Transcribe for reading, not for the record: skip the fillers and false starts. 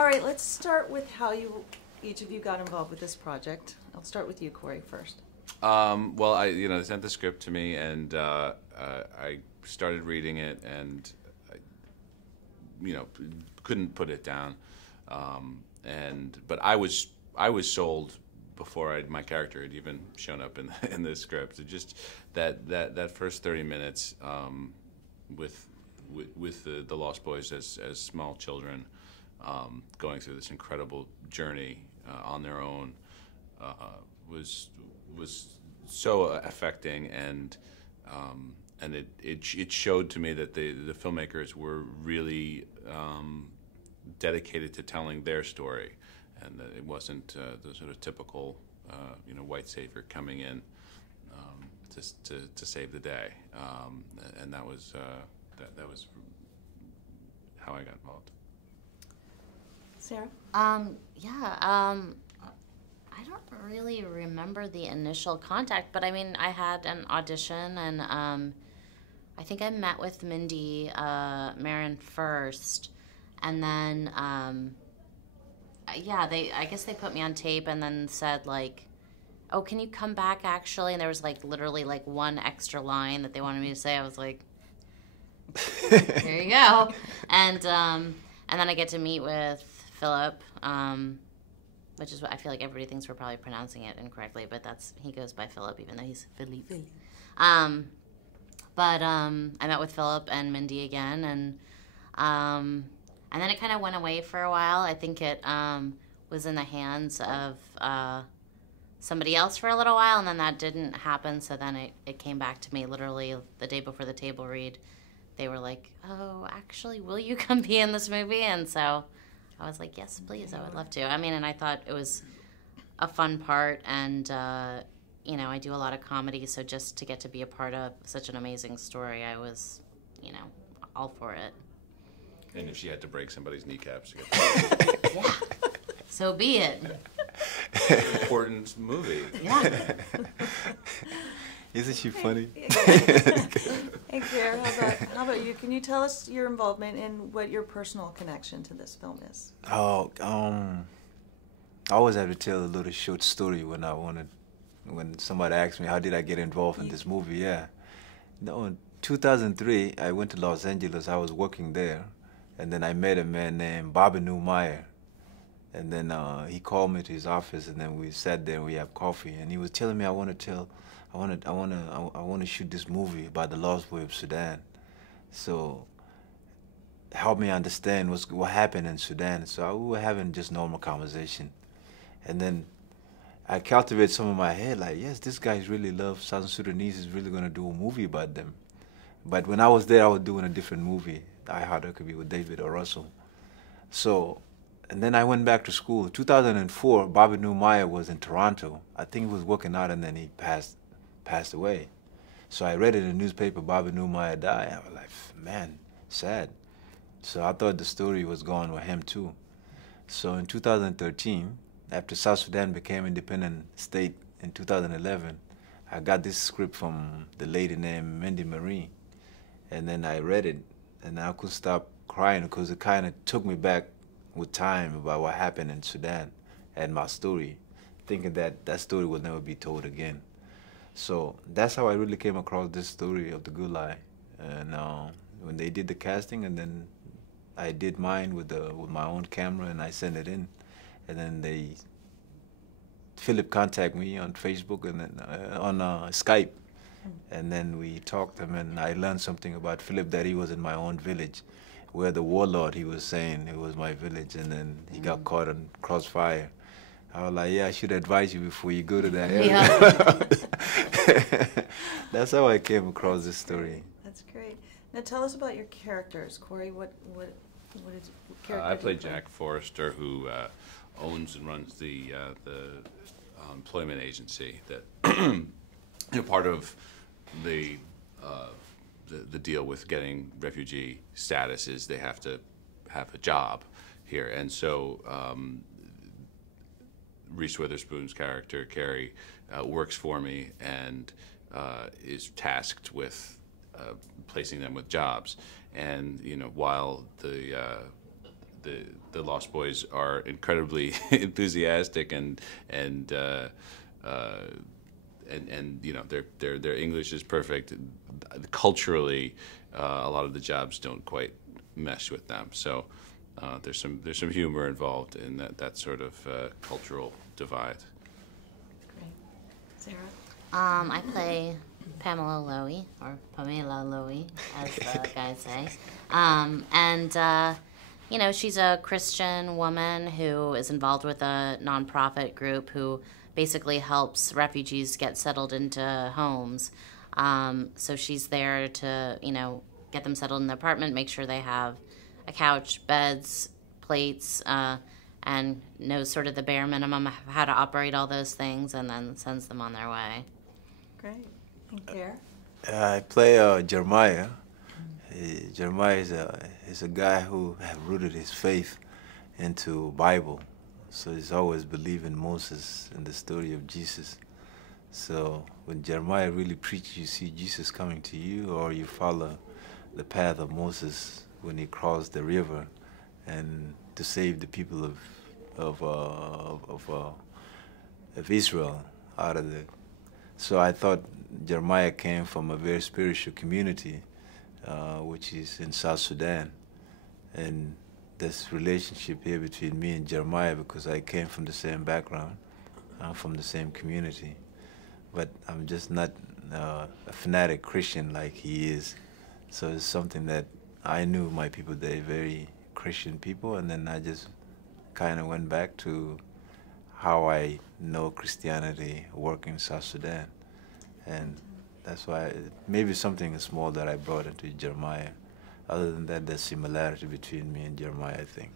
All right, let's start with how each of you got involved with this project. I'll start with you, Corey, first. Well, they sent the script to me, and I started reading it, and I, couldn't put it down. But I was sold before my character had even shown up in the script. It just that first 30 minutes with the Lost Boys as small children going through this incredible journey on their own was so affecting, and it showed to me that the filmmakers were really dedicated to telling their story, and that it wasn't the sort of typical white savior coming in to save the day, and that was how I got involved. Sarah? I don't really remember the initial contact, but I mean, I had an audition, and I think I met with Mindy Marin first, and then I guess they put me on tape and then said, like, oh, can you come back actually? And there was like literally like one extra line that they wanted me to say. I was like, here you go. And then I get to meet with Philip, which is what I feel like everybody thinks we're probably pronouncing it incorrectly, but he goes by Philip even though he's Philippe. But I met with Philip and Mindy again, and then it kind of went away for a while. I think it was in the hands of somebody else for a little while, and then that didn't happen, so then it came back to me literally the day before the table read. They were like, oh, actually, will you come be in this movie? And so I was like, yes, please, I would love to. I mean, and I thought it was a fun part, and, I do a lot of comedy, so just to get to be a part of such an amazing story, I was, all for it. And if she had to break somebody's kneecaps to get to yeah, so be it. Important movie. Yeah. Isn't she funny? Hey, Ger, how about you? Can you tell us your involvement and what your personal connection to this film is? Oh, I always have to tell a little short story when somebody asks me how did I get involved in this movie. Yeah. No, in 2003, I went to Los Angeles. I was working there, and then I met a man named Bobby Newmeyer. And then he called me to his office, and then we sat there and we had coffee, and he was telling me I want to shoot this movie about the Lost Boy of Sudan. So help me understand what happened in Sudan. So we were having just normal conversation, and then I cultivated some in my head like, yes, this guy really loves Southern Sudanese. He's really going to do a movie about them. But when I was there, I was doing a different movie. I had it could be with David or Russell. So. And then I went back to school. 2004, Bobby Newmeyer was in Toronto. I think he was working out, and then he passed away. So I read in the newspaper, Bobby Newmeyer died. I was like, man, sad. So I thought the story was going with him too. So in 2013, after South Sudan became independent state in 2011, I got this script from the lady named Mindy Marin. And then I read it, and I couldn't stop crying because it kind of took me back with time about what happened in Sudan and my story, thinking that story will never be told again. So that's how I really came across this story of The Good Lie. And when they did the casting, and then I did mine with my own camera, and I sent it in, and then Philip contacted me on Facebook and then on Skype, and then we talked to him, and I learned something about Philip, that he was in my own village, where the warlord, he was saying it was my village, and then he got caught in crossfire. I was like, yeah, I should advise you before you go to that area. Yeah. That's how I came across this story. That's great. Now tell us about your characters, Corey. What is character? I played Jack Forrester, who owns and runs the employment agency that part of the deal with getting refugee status is they have to have a job here. And so Reese Witherspoon's character, Carrie, works for me and is tasked with placing them with jobs. And while the Lost Boys are incredibly enthusiastic and you know their English is perfect. Culturally, a lot of the jobs don't quite mesh with them. So there's some humor involved in that sort of cultural divide. Great. Sara? I play Pamela Lowy, or Pamela Lowy, as the guys say. You know, she's a Christian woman who is involved with a nonprofit group who basically helps refugees get settled into homes. So she's there to, you know, get them settled in their apartment, make sure they have a couch, beds, plates, and knows sort of the bare minimum of how to operate all those things, and then sends them on their way. Great. And Ger? I play Jeremiah. Jeremiah is a guy who have rooted his faith into Bible. So he's always believed in Moses and the story of Jesus. So when Jeremiah really preaches, you see Jesus coming to you, or you follow the path of Moses when he crossed the river and to save the people of Israel out of the. So I thought Jeremiah came from a very spiritual community, which is in South Sudan, and this relationship here between me and Jeremiah, because I came from the same background, I'm from the same community, but I'm just not a fanatic Christian like he is. So it's something that I knew my people, they're very Christian people, and then I just kind of went back to how I know Christianity work in South Sudan. And that's why maybe something small that I brought into Jeremiah. Other than that, there's similarity between me and Jeremiah, I think.